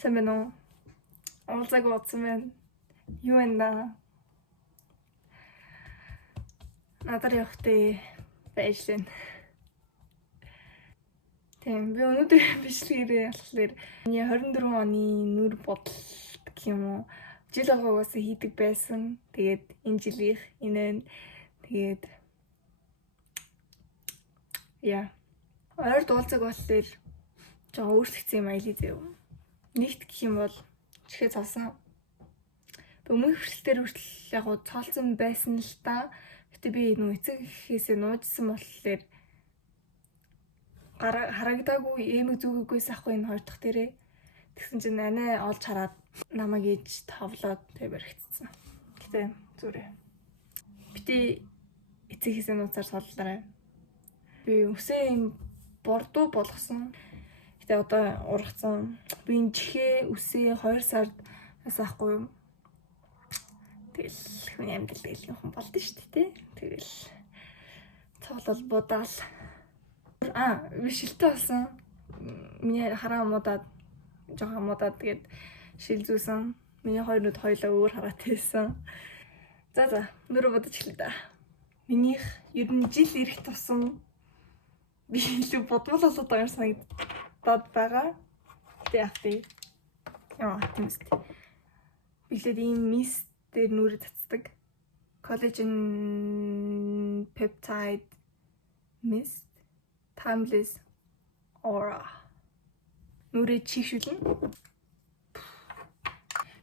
Сайн байна уу? Уулзааг утсан байна. Юу вэ да? Надад явахтай байж лэн. Тийм би өнөөдөр бичлэгээрээ болохоор миний 24 оны нүр бодол гэх юм уу жил болгоогоос хийдэг байсан. Тэгээд энэ жилийнх энэ тэгээд ойр дуулцаг болохоор жоо өөрчлөгдсөн юм аяли зэв. Нэгт гэх юм бол чихээ цалсан. Өмнөх хүртэл хүртэл яг цаалцсан байсан л та. Гэтэ би нөө эцэг ихээсээ нуужсан болохоор харагдаагүй эмэг зүгээс ахгүй энэ хоёр дахь дээрээ. Тэгсэн чинь анаа олж хараад намайг ээж тавлаад тэг баригдсан. Гэтэ зүрэ. Бити эцэг ихээсээ нууцаар соллоо. Би өсөө юм бордуу болгосон. Гэтэ одоо ургацсан. Би энэ чихээ үсээ 2 сард асаахгүй юм. Тэгэл хүний амьдрал тэгэл юм болд нь шүү дээ. Тэгэл цоолол будаал. Би шилтэй болсон. Миний хараа муудаад жоохон муудаад тэгээд шил зүүсэн. Миний хоёр нүд хоёлаа өөр хараад байсан. За нөрөө бодож эхлэе да. Минийх ер нь жил ирэх тусам би илүү бодмол болоод байгаа юм санагдаад байгаа. Тэ яах тийм үст. Билээд ийм мис дээр нүрэ татдаг. Collagen peptide mist timeless aura. Нүрэ чигшүүлнэ.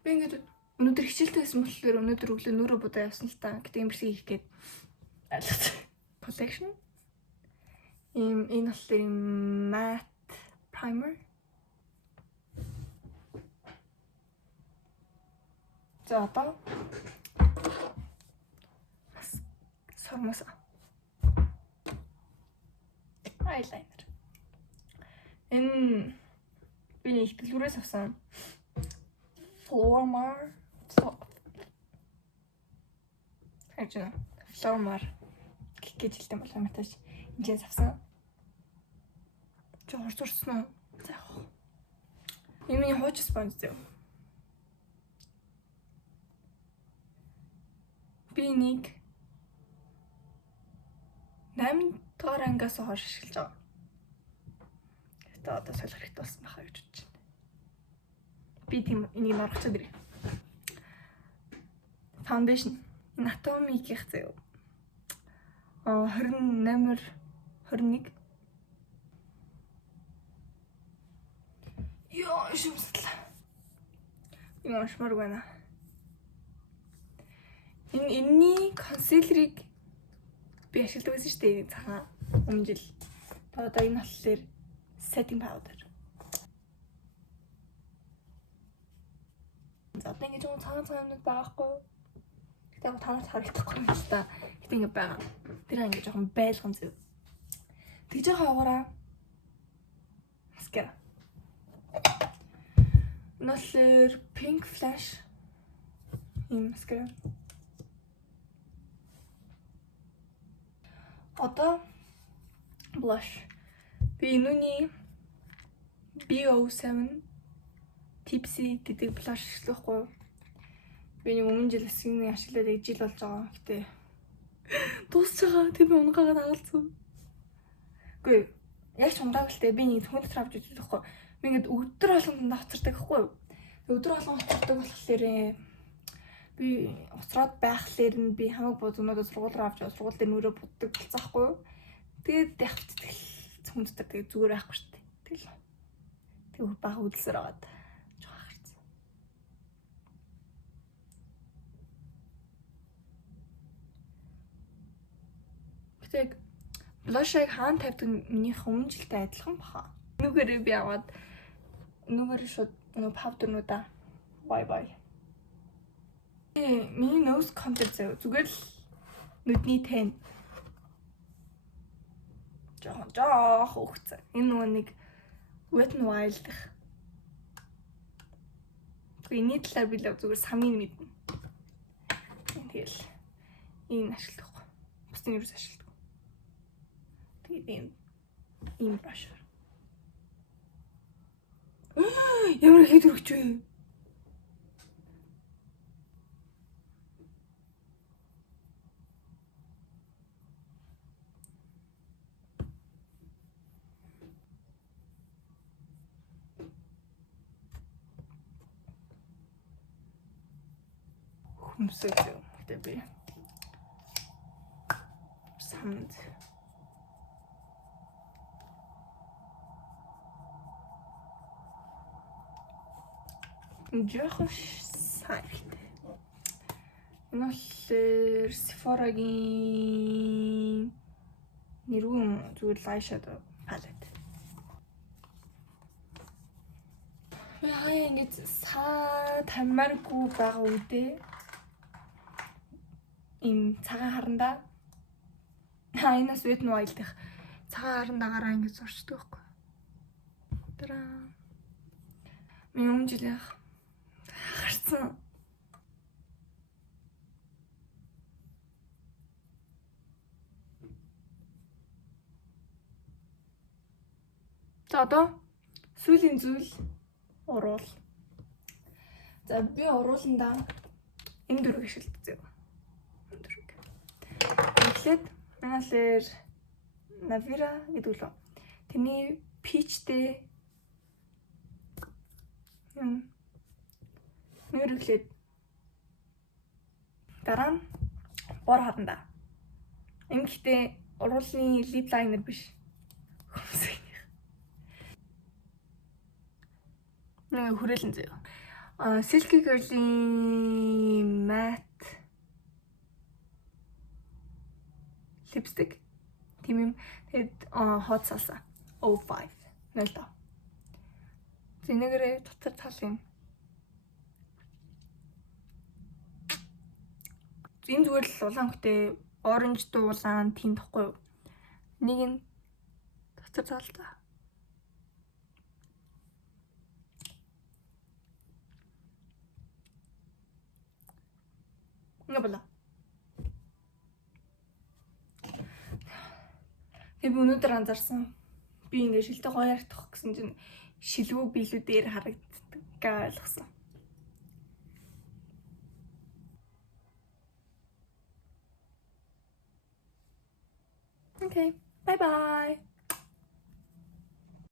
Би ингээд өнөөдөр хичээлтэй байсан болохоор өнөөдөр өглөө нүрэ будаа явсан л та. Гэтэ имбэрсийг хийх гээд айлгаж. Collection. Энэ болохоор matte primer. За одоо сормос eyeliner. Энэ би их дэлгүүрээс авсан. Flormar гэж хэлдэг болох юм тааш энэс авсан. Жоо хурцсан уу? За яах. Энэ хууч спонж зөө. Би нэг 8 дугаар ангиас хойш ашиглаж байгаа. Гэтэ одоо солих хэрэгтэй болсон байхаа гэж бодож байна. Би тийм энийг орчиход ирээ. Foundation. Энэ Atomic-ийнх зөө. 28-р 21. Яа, шимсэл. Энэ ашмар байна. Энэний консилерийг би ашигладаг байсан шүү дээ цагаан өмнө жил. Одоо энэ болохоор setting powder. За одоо ингэ жоохон цагаан юмнууд байгаа хгүй юу? Гэтэ танаас харагдахгүй юм л та. Гэтэ ингэ байгаа. Тэр ингэ жоохон байлган зү. Тэг жоохон яваараа. Маскара. Нослер pink flash. Ийм маскара. Одоо blush. Би нүний BO7 Tipsy гэдэг blush ашиглахгүй. Би нэг өмнө жил хэсгийн ашиглаад жил болж байгаа. Гэтэ дуусч байгаа. Тэг би унгаагаад хагалцсан. Үгүй яг ч унгаагалтай би нэг хүн дотор авч үзэх байхгүй. Би ингээд өдөр болгонд хоцордог байхгүй юу? Өдөр болгон хоцордог болохоор би уцраад байхлаар нь би хамаг бодгоноо сургууль руу авч сургууль дээр нүрээ буддаг болцаахгүй юу? Тэгээд явц тэгэл хүн дотор тэгээд зүгээр байхгүй шүү дээ. Тэгэл. Тэг баг хөдөлсөр аваад жоохон харцсан. Гэтэ blush-ыг хаан тавьдаг минийх өмнө жилтэй адилхан баха. Нүгээрээ би аваад нүгээр шууд нөө паудернуудаа бай. Миний nose contour зүгээр л нүдний тэн. Жоох өгцөө. Энэ нөгөө нэг Wet n Wild гэх. Эний талаар би л зүгээр самын мэднэ. Тэгэл энэ ашигладаг. Бусдын юус ашигладаг. Тэгээд ийм brush. Ямар хэд өргөч вэ? Хүмсэг зөө. Гэтэ би самд жоохон сайртай. Энэ бол Sephora-гийн нэрвэн зүйл eyeshadow palette. Яа ингэж тамаргүй байгаа үедээ ийм цагаан харандаа энэс Wet n Wild дэх цагаан харандаагаараа ингэж зурчдаг байхгүй. Тараа. Миний өмнө жилийнх гарцсан. За одоо сүүлийн зүйл уруул. За би урууландаа энэ дөрөв ашиглацгаая. Энэ дөрөв. Эхлээд манайхлаар Navira гэдэг лөө. Тэний peachтэй нэрвлээд дараа нь бор харандаа. Ингэхдээ уруулын lip liner биш. Нэг хүрээлэн заяа. Silky Girl-ийн matte lipstick. Тийм юм. Тэгээд hot salsa 05 0. Зинэгрээ дотор талын. Энэ зүгээр л улаан хөтэй оранж дуулаан тийм тахгүй юу? Нэг нь дотор талдаа. Ингээ болоо. Би өнөөдөр анзаарсан. Би ингээ шилдэг гоё харагдах гэсэн чинь шилвүү биелүү дээр харагддаг ойлгосон. Okay, bye bye.